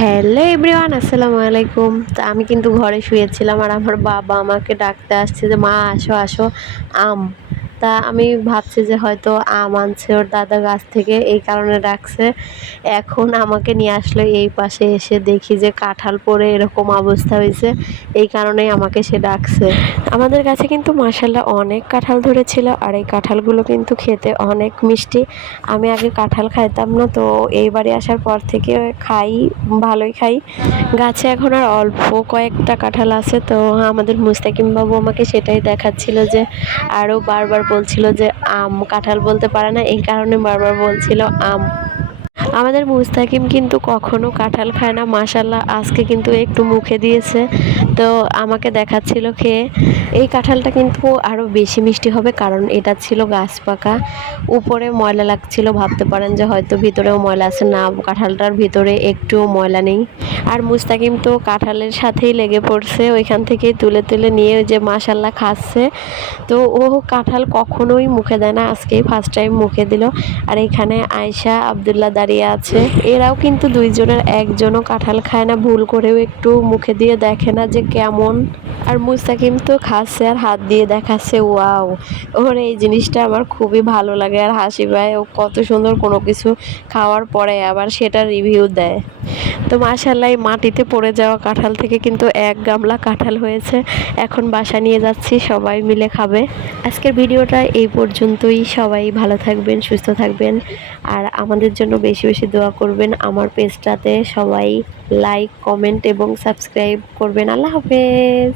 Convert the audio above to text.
Hello everyone, আসসালামু আলাইকুম। তো আমি কিন্তু ঘরে শুয়েছিলাম আর আমার বাবা আমাকে ডাকতে আসছে যে মা আসো আসো, আম। তা আমি ভাবছি যে হয়তো আম আনছে ওর দাদা গাছ থেকে, এই কারণে ডাকছে। এখন আমাকে নিয়ে আসলো এই পাশে, এসে দেখি যে কাঁঠাল পড়ে এরকম অবস্থা হয়েছে, এই কারণেই আমাকে সে ডাকছে। আমাদের কাছে কিন্তু মাশাআল্লাহ অনেক কাঁঠাল ধরেছিল, আর এই কাঁঠালগুলো কিন্তু খেতে অনেক মিষ্টি। আমি আগে কাঁঠাল খাইতাম না, তো এই বাড়ি আসার পর থেকে খাই, ভালোই খাই। গাছে এখন আর অল্প কয়েকটা কাঁঠাল আছে, তো আমাদের মুস্তাকিম বাবু আমাকে সেটাই দেখাচ্ছিল যে আরও বারবার বলছিল যে আম, কাঁঠাল বলতে পারে না এই কারণে বারবার বলছিল আম। আমাদের মুস্তাকিম কিন্তু কখনো কাঁঠাল খায় না, মাশাল্লাহ আজকে কিন্তু একটু মুখে দিয়েছে, তো আমাকে দেখাচ্ছিল খেয়ে। এই কাঁঠালটা কিন্তু আরও বেশি মিষ্টি হবে, কারণ এটা ছিল গাছ পাকা। উপরে ময়লা লাগছিল, ভাবতে পারেন যে হয়তো ভিতরেও ময়লা আছে, না কাঁঠালটার ভিতরে একটুও ময়লা নেই। আর মুস্তাকিম তো কাঁঠালের সাথেই লেগে পড়ছে, ওইখান থেকেই তুলে তুলে নিয়ে ওই যে মাশাল্লাহ খাচ্ছে। তো ও কাঁঠাল কখনোই মুখে দেয় না, আজকেই ফার্স্ট টাইম মুখে দিল। আর এখানে আয়শা আব্দুল্লাহ দাঁড়িয়ে আছে, এরাও কিন্তু দুইজনের একজনও কাঁঠাল খায় না, ভুল করেও একটু মুখে দিয়ে দেখে না যে কেমন। আর মুস্তাকিম তো খাচ্ছে আর হাত দিয়ে দেখাচ্ছে, ওয়াও। ওর এই জিনিসটা আমার খুবই ভালো লাগে আর হাসি পায়, ও কত সুন্দর কোনো কিছু খাওয়ার পরে আবার সেটা রিভিউ দেয়। তো মাশাআল্লাহ এই মাটিতে পড়ে যাওয়া কাঁঠাল থেকে কিন্তু এক গামলা কাঁঠাল হয়েছে, এখন বাসা নিয়ে যাচ্ছি, সবাই মিলে খাবে। আজকের ভিডিওটা এই পর্যন্তই। সবাই ভালো থাকবেন, সুস্থ থাকবেন, আর আমাদের জন্য বেশি বেশি দোয়া করবেন। আমার পেজটাতে সবাই লাইক, কমেন্ট এবং সাবস্ক্রাইব করবেন। আল্লাহ হাফেজ।